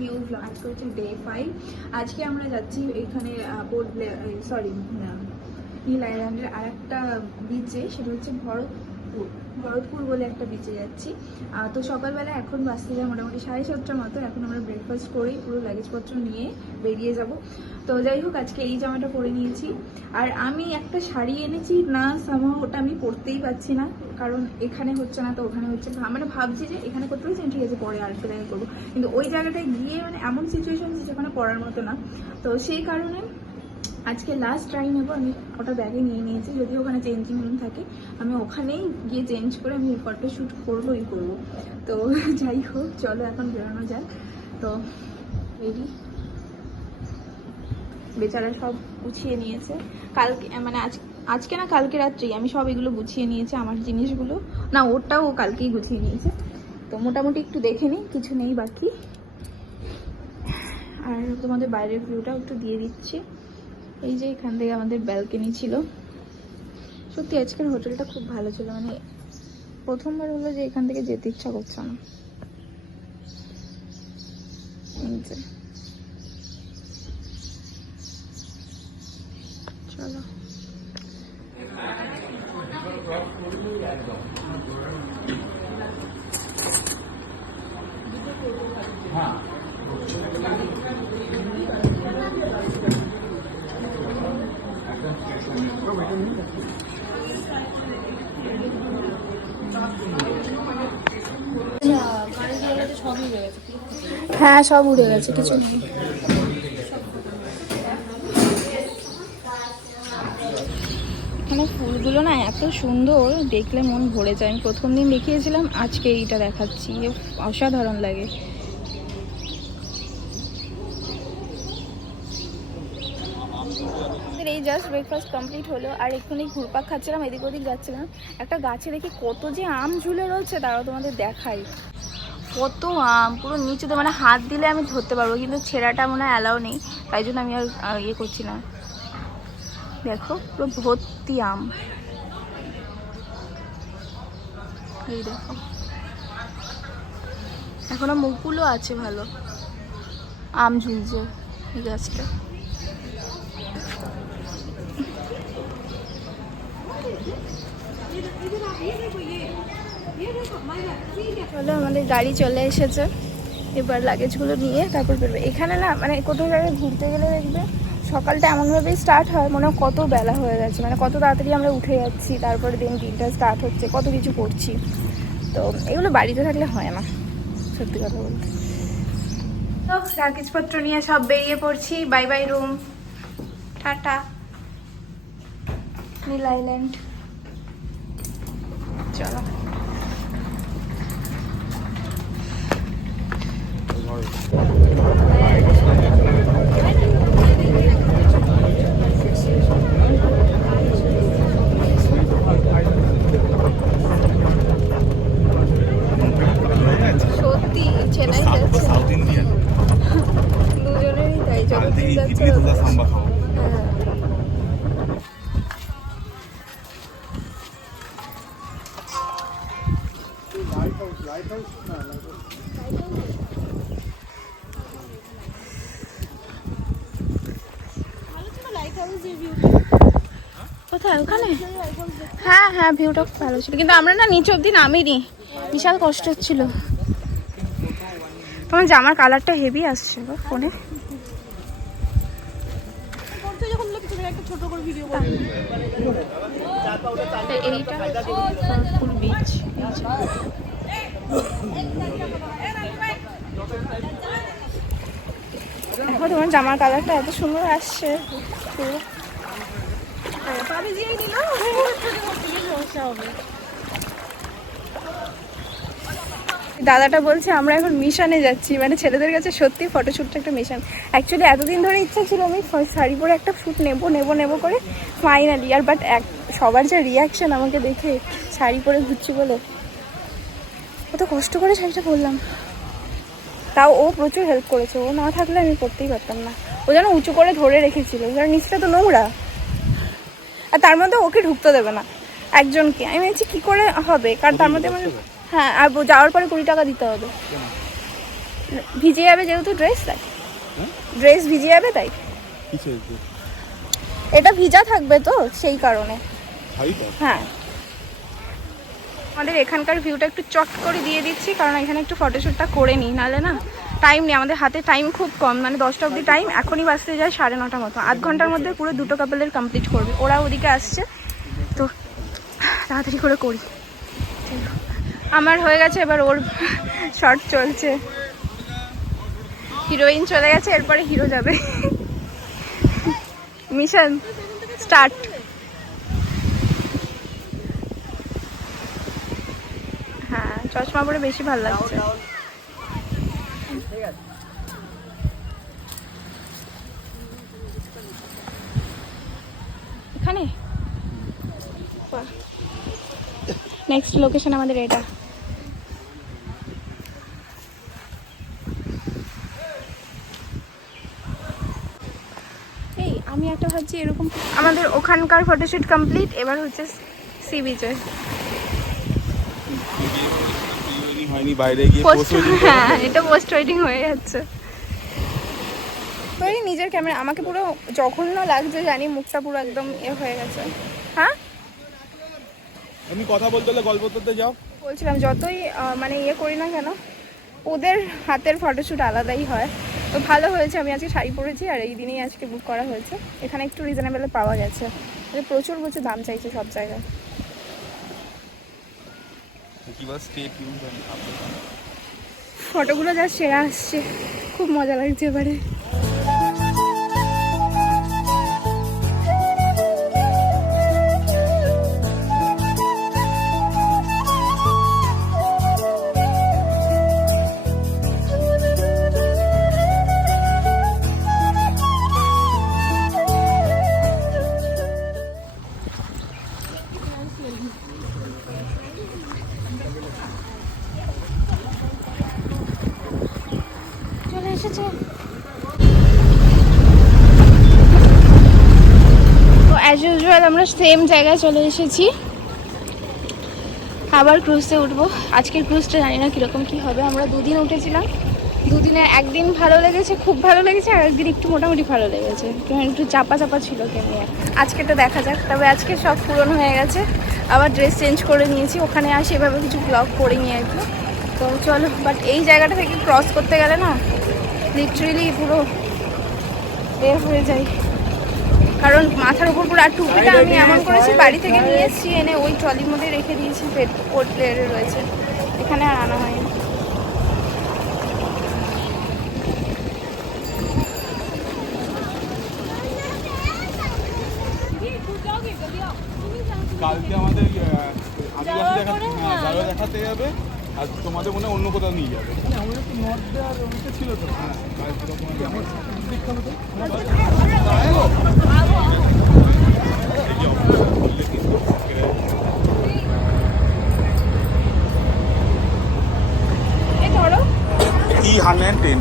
New blog. আজকে হচ্ছে day 5। আজকে আমরা যাচ্ছি এখানে নীল আইল্যান্ডের আর একটা বিচে, সেটা হচ্ছে ভরতপুর বলে একটা বিচে যাচ্ছি। তো সকালবেলা এখন বাজতে যায় মোটামুটি 7:30টার মতো। এখন আমরা ব্রেকফাস্ট করেই পুরো লাগেজপত্র নিয়ে বেরিয়ে যাব। তো যাই হোক, আজকে এই জামাটা পরে নিয়েছি। আর আমি একটা শাড়ি এনেছি না, ওটা আমি পরতেই পারছি না, কারণ এখানে হচ্ছে না তো ওখানে হচ্ছে। মানে ভাবছি যে এখানে করতে পারছি, ঠিক আছে পরে আরেকটা জায়গায় করবো, কিন্তু ওই জায়গাটায় গিয়ে মানে এমন সিচুয়েশন যেখানে পড়ার মতো না। তো সেই কারণে আজকে লাস্ট ট্রাই নেবো। আমি ওটা ব্যাগে নিয়ে নিয়েছি, যদি ওখানে চেঞ্জিং রুম থাকে আমি ওখানেই গিয়ে চেঞ্জ করে আমি ফটো শ্যুট করবোই করবো। তো যাই হোক, চলো এখন বেরোনো যাক। তো রেডি, বেচারা সব গুছিয়ে নিয়েছে কালকে, মানে আজকে না কালকে রাত্রি আমি সব এগুলো গুছিয়ে নিয়েছি, আমার জিনিসগুলো। না, ওটাও কালকেই গুছিয়ে নিয়েছে। তো মোটামুটি একটু দেখে নিই, কিছু নেই বাকি। আর তোমাদের বাইরের ভিউটাও একটু দিয়ে দিচ্ছি। এই যে এখান থেকে আমাদের ব্যালকনি ছিল। সত্যি আজকের হোটেলটা খুব ভালো ছিল, মানে প্রথমবার হলো যে এখান থেকে যেতে ইচ্ছা করছে না। চলো হ্যাঁ, সব উড়ে গেছে, কিছু নেই। এখানে ফুলগুলো না এত সুন্দর, দেখলে মন ভরে যায়। আমি প্রথম দিন দেখিয়েছিলাম, আজকে এইটা দেখাচ্ছি, অসাধারণ লাগে। এই জাস্ট ব্রেকফাস্ট কমপ্লিট হলো, আর এক্ষুনি ঘুরপাক খাচ্ছিলাম, এদিক ওদিক যাচ্ছিলাম। একটা গাছে দেখি কত যে আম ঝুলে রয়েছে, তারাও তোমাদের দেখাই। কত আম, পুরো নিচেতে, মানে হাত দিলে আমি ধরতে পারবো, কিন্তু ছেঁড়াটা মনে হয় অ্যালাউ নেই, তাই জন্য আমি আর ইয়ে করছি না। দেখো পুরো ভর্তি আম, এই দেখো এখনো মুকুলও আছে, ভালো আম ঝুলছে এই গাছটা। চলো, আমাদের গাড়ি চলে এসেছে, এবার লাগেজগুলো নিয়ে তারপর বেরোবে। এখানে না মানে কোথাও জায়গায় ঘুরতে গেলে দেখবে সকালটা এমনভাবেই স্টার্ট হয়, মনে হয় কত বেলা হয়ে গেছে, মানে কত তাড়াতাড়ি আমরা উঠে যাচ্ছি, তারপরে দিনটা স্টার্ট হচ্ছে, কত কিছু করছি। তো এগুলো বাড়িতে থাকলে হয় না, সত্যি কথা বলতে। তো লাগেজপত্র নিয়ে সব বেরিয়ে পড়ছি। বাই বাই রুম, টাটা নীল আইল্যান্ড। চলো সত্যি চেনাই যাচ্ছে, দুজনেরই তাই, যতদিন যাচ্ছে কোথায়, ওখানে? হ্যাঁ হ্যাঁ, ভিউটা খুব ভালো ছিল, কিন্তু আমরা না নিচে অব্দি নামিনি, বিশাল কষ্ট হচ্ছিল। তোমার জামার কালারটা হেভি আসছে গো ফোনে। এইটা ফুল বিচ। দেখো তোমার জামার কালারটা এত সুন্দর আসছে। দাদাটা বলছে আমরা এখন মিশনে যাচ্ছি, মানে ছেলেদের কাছে সত্যি ফটোশ্যুটটা একটা মিশন। অ্যাকচুয়ালি এতদিন ধরে ইচ্ছা ছিল আমি শাড়ি পরে একটা শ্যুট নেবো করে, ফাইনালি। আর বাট সবার যে রিয়াকশন আমাকে দেখে শাড়ি পরে ঘুরছি বলে, কত কষ্ট করে শাড়িটা পরলাম। তাও ও প্রচুর হেল্প করেছে, ও না থাকলে আমি পরতেই পারতাম না। ও যেন উঁচু করে ধরে রেখেছিল, কারণ নিচটা তো নোংরা, আর তার মধ্যে ওকে ঢুকতে দেবে না একজনকে। আমি বলছি কী করে হবে, কারণ তার মধ্যে মানে হ্যাঁ, আর যাওয়ার পরে 20 টাকা দিতে হবে। ভিজে যাবে যেহেতু ড্রেস, তাই হ্যাঁ? ড্রেস ভিজে যাবে তাই। কিসের যে? এটা ভিজা থাকবে তো সেই কারণে। শাড়িটা? হ্যাঁ, আমাদের এখানকার ভিউটা একটু চট করে দিয়ে দিচ্ছি, কারণ এখানে একটু ফটোশ্যুটটা করে নিই, নাহলে না টাইম নেই আমাদের হাতে, টাইম খুব কম, মানে 10টা অবধি টাইম, এখনই বাজতে যায় 9:30 মতো, আধ ঘন্টার মধ্যে পুরো 2টো কাপলের কমপ্লিট করবে, ওরা ওদিকে আসছে তো তাড়াতাড়ি করে করি। আমার হয়ে গেছে, এবার ওর শর্ট চলছে, হিরোইন চলে গেছে, এরপরে হিরো যাবে। Mission start. হ্যাঁ, চশমা পরে বেশি ভালো লাগছে। এখানে নেক্সট লোকেশন আমাদের এটা। এই আমি একটা ভাবছি এরকম, আমাদের ওখানকার ফটোশুট কমপ্লিট, এবার হচ্ছে সি বিচে। হয়নি, বাইরে গিয়ে পোস্ট, হ্যাঁ এটা পোস্ট ওয়েডিং হয়ে যাচ্ছে। ওই নিজের ক্যামেরা আমাকে পুরো জঘন্য লাগছে জানি, মুখটা পুরো একদম হয়ে গেছে। হ্যাঁ আমি কথা বলতে হলে গল্প করতে যাও। বলছিলাম যতই মানে করি না কেন, ওদের হাতের ফটোশ্যুট আলাদাই হয়। তো ভালো হয়েছে, আমি আজকে শাড়ি পরেছি আর এই দিনেই আজকে বুক করা হয়েছে। এখানে একটু রিজনেবলে পাওয়া গেছে, প্রচুর বলছে দাম চাইছে সব জায়গায়। ফটোগুলো যা সেরা আসছে, খুব মজা লাগছে এবারে। চলে এসেছে তো অ্যাজ ইউজুয়াল আমরা সেম জায়গায় চলে এসেছি, আবার ক্রুজে উঠবো। আজকের ক্রুজটা জানি না কীরকম কী হবে। আমরা 2 দিন উঠেছিলাম, 2 দিনে একদিন ভালো লেগেছে, খুব ভালো লেগেছে, আর একদিন একটু মোটামুটি ভালো লেগেছে, একটু চাপা চাপা ছিল কেমনি। আজকেটা দেখা যাক, তবে আজকে সব পূরণ হয়ে গেছে। আবার ড্রেস চেঞ্জ করে নিয়েছি, ওখানে আসি এভাবে কিছু ব্লগ করে নিয়ে আর কি। তো চলো, বাট এই জায়গাটা থেকে ক্রস করতে গেলে না লিটারেলি পুরো বের হয়ে যায়, কারণ মাথার উপর পুরো, আর টুপিটা আমি এমন করেছি বাড়ি থেকে নিয়ে এসেছি, এনে ওই ট্রলির মধ্যে রেখে দিয়েছি, পোর্ট প্লেয়ারে রয়েছে, এখানে আর আনা হয়নি। কালকে আমাদের জায়গা দেখাতে যাবে, আর তোমাদের মনে হয় অন্য কোথাও নিয়ে যাবে। আমাদের তো নর্থ দেওয়ার অনেকটা ছিল তো। হ্যাঁ, E110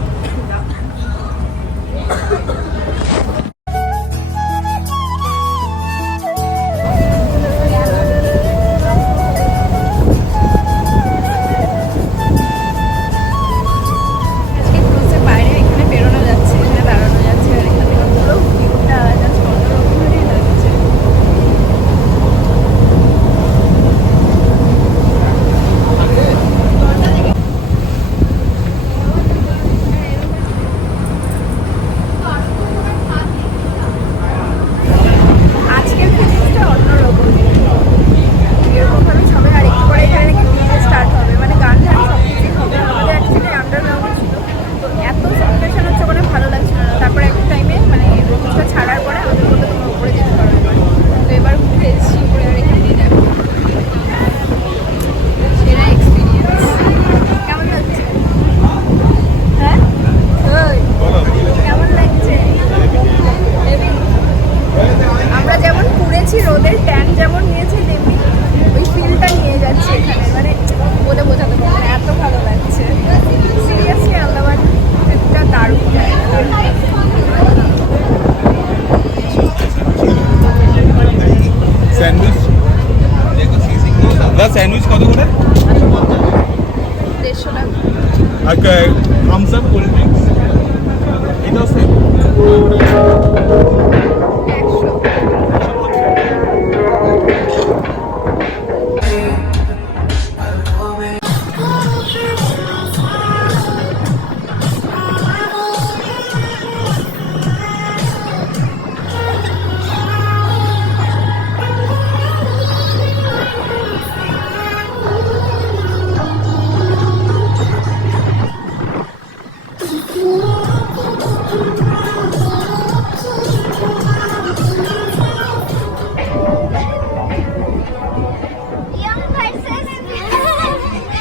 স্যান্ডউইচ কত করে? 150 টাকা। Thums Up Young versus Junior versus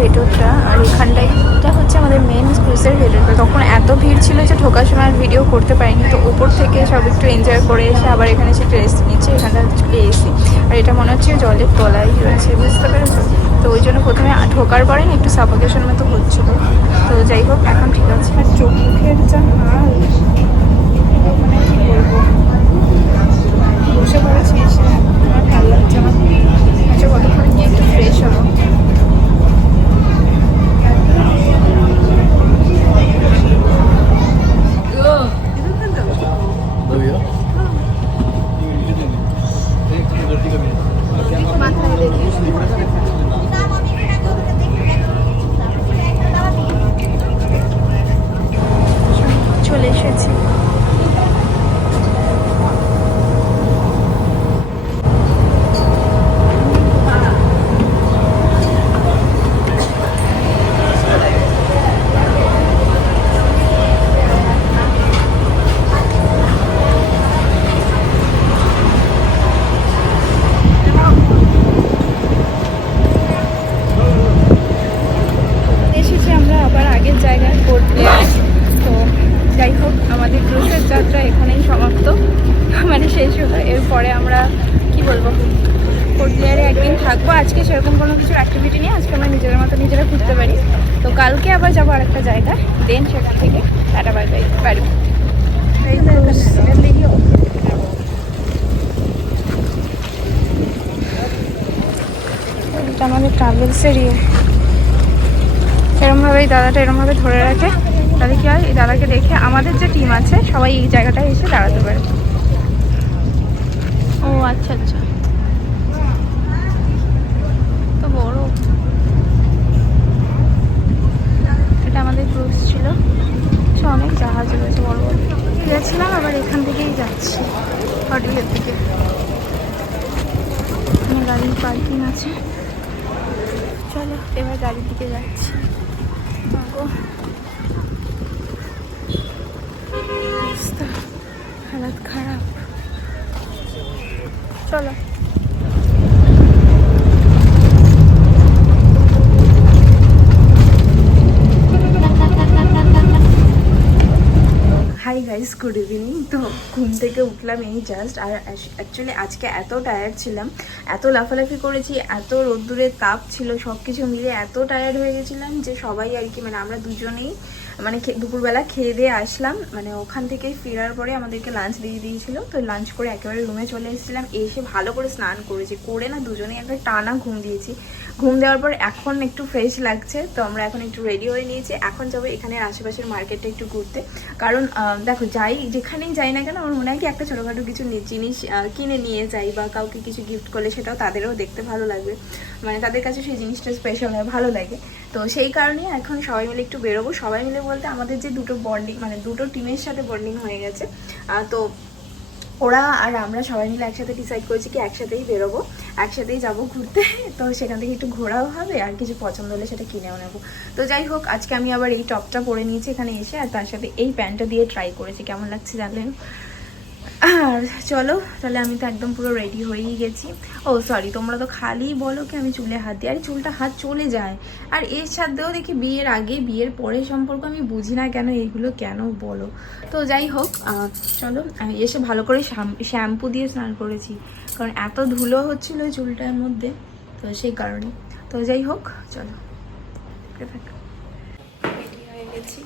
ভেতরটা, আর এখানটাই এটা হচ্ছে আমাদের মেন ক্রুজের ভেতরটা। তখন এত ভিড় ছিল যে ঢোকার সময় আর ভিডিও করতে পারিনি, তো উপর থেকে সব একটু এনজয় করে এসে আবার এখানে এসে রেস্ট নিচ্ছে। এখানটা এসি, আর এটা মনে হচ্ছে জলের তলায় রয়েছে, বুঝতে পেরেছো? তো ওই জন্য প্রথমে ঢোকার পরে একটু সাফোকেশন মতো হচ্ছিল। তো যাই হোক, এখন ঠিক আছে। আর চোখ মুখের যা হাল, মানে কি বলবো, বসে পড়েছি এসে আমার ভালো লাগছে না। আচ্ছা, কতক্ষণ গিয়ে একটু ফ্রেশ হবো। চলে এসেছি। থাকবো। আজকে সেরকম কোনো কিছু অ্যাক্টিভিটি নেই, আজকে আমরা নিজেদের মতো নিজেরা ঘুরতে পারি। তো কালকে আবার যাবো আরেকটা জায়গায়, দেন সেখান থেকে টাটা বাই বাই বাড়ি। এটা আমাদের ট্রাভেলসের এরমভাবে এই দাদাটা এরমভাবে ধরে রাখে, তাহলে কি হয় এই দাদাকে দেখে আমাদের যে টিম আছে সবাই এই জায়গাটায় এসে দাঁড়াতে পারে। ও আচ্ছা আচ্ছা, তো বড়। এটা আমাদের ক্রুজ ছিল, সে অনেক জাহাজ রয়েছে বড় বড়। গেছিলাম আবার এখান থেকেই যাচ্ছি হোটেলের দিকে। এখানে গাড়ির পার্কিং আছে। চলো এবার গাড়ির দিকে যাচ্ছি। হালাত খারাপ, চলো। Hi guys, good evening. তো ঘুম থেকে উঠলাম এই জাস্ট, আর অ্যাকচুয়ালি আজকে এত টায়ার্ড ছিলাম, এত লাফালাফি করেছি, এত রোদ্দুরের তাপ ছিল, সব কিছু মিলে এত টায়ার্ড হয়ে গেছিলাম যে সবাই আর কি, মানে আমরা দুজনেই মানে দুপুরবেলা খেয়ে দিয়ে আসলাম, মানে ওখান থেকে ফেরার পরে আমাদেরকে লাঞ্চ দিয়ে দিয়েছিল। তো লাঞ্চ করে একেবারে রুমে চলে এসেছিলাম, এসে ভালো করে স্নান করেছি, করে না দুজনেই একটা টানা ঘুম দিয়েছি। ঘুম দেওয়ার পর এখন একটু ফ্রেশ লাগছে, তো আমরা এখন একটু রেডি হয়ে নিয়েছি। এখন যাবো এখানের আশেপাশের মার্কেটটা একটু ঘুরতে, কারণ দেখো যাই যেখানেই যাই না কেন আমার মনে হয় কি একটা ছোটোখাটো কিছু জিনিস কিনে নিয়ে যাই, বা কাউকে কিছু গিফট করলে সেটাও তাদেরও দেখতে ভালো লাগবে, মানে তাদের কাছে সেই জিনিসটা স্পেশাল হয়, ভালো লাগে। তো সেই কারণে এখন সবাই মিলে একটু বেরোবো। সবাই মিলে বলতে আমাদের যে দুটো বন্ডিং, মানে দুটো টিমের সাথে বন্ডিং হয়ে গেছে, তো ওরা আর আমরা সবাই মিলে একসাথে ডিসাইড করেছি কি একসাথেই বেরোবো, একসাথেই যাবো ঘুরতে। তো সেখান থেকে একটু ঘোরাও হবে, আর কিছু পছন্দ হলে সেটা কিনেও নেবো। তো যাই হোক, আজকে আমি আবার এই টপটা পরে নিয়েছি এখানে এসে, আর তার সাথে এই প্যান্টটা দিয়ে ট্রাই করেছি, কেমন লাগছে জানলেন। আর চলো তাহলে, আমি তো একদম পুরো রেডি হয়েই গেছি। ও সরি, তোমরা তো খালি বলো কি আমি চুলে হাত দিই, আর চুলটা হাত চলে যায়। আর এর সাথেও দেখি বিয়ের আগে বিয়ের পরে সম্পর্ক, আমি বুঝি না কেন এইগুলো কেন বলো। তো যাই হোক, চলো। আমি এসে ভালো করে শ্যাম্পু দিয়ে স্নান করেছি, কারণ এত ধুলো হচ্ছিলো চুলটার মধ্যে, তো সেই কারণে। তো যাই হোক, চলো রেডি হয়ে গেছি।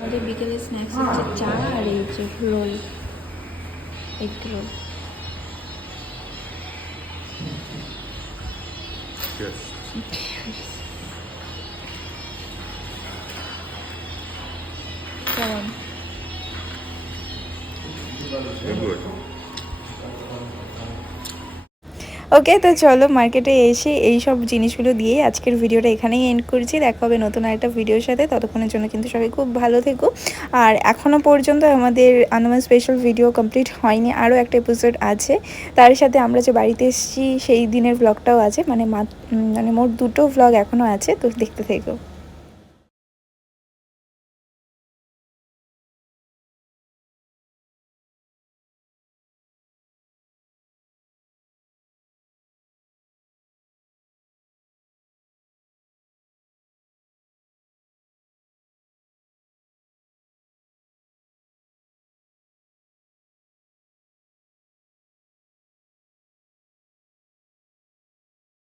আমাদের বিকেলে স্ন্যাক্স হচ্ছে চা আর এই যে রোল, এগ রোল। ওকে, তো চলো মার্কেটে এসে এই সব জিনিসগুলো দিয়ে আজকের ভিডিওটা এখানেই এন্ড করছি। দেখা হবে নতুন একটা ভিডিওর সাথে, ততক্ষণের জন্য কিন্তু সবাই খুব ভালো থেকো। আর এখনও পর্যন্ত আমাদের আনুমান স্পেশাল ভিডিও কমপ্লিট হয়নি, আরও একটা এপিসোড আছে, তার সাথে আমরা যে বাড়িতে এসেছি সেই দিনের ব্লগটাও আছে, মানে মোট দুটো ব্লগ এখনও আছে, তো দেখতে থেকো।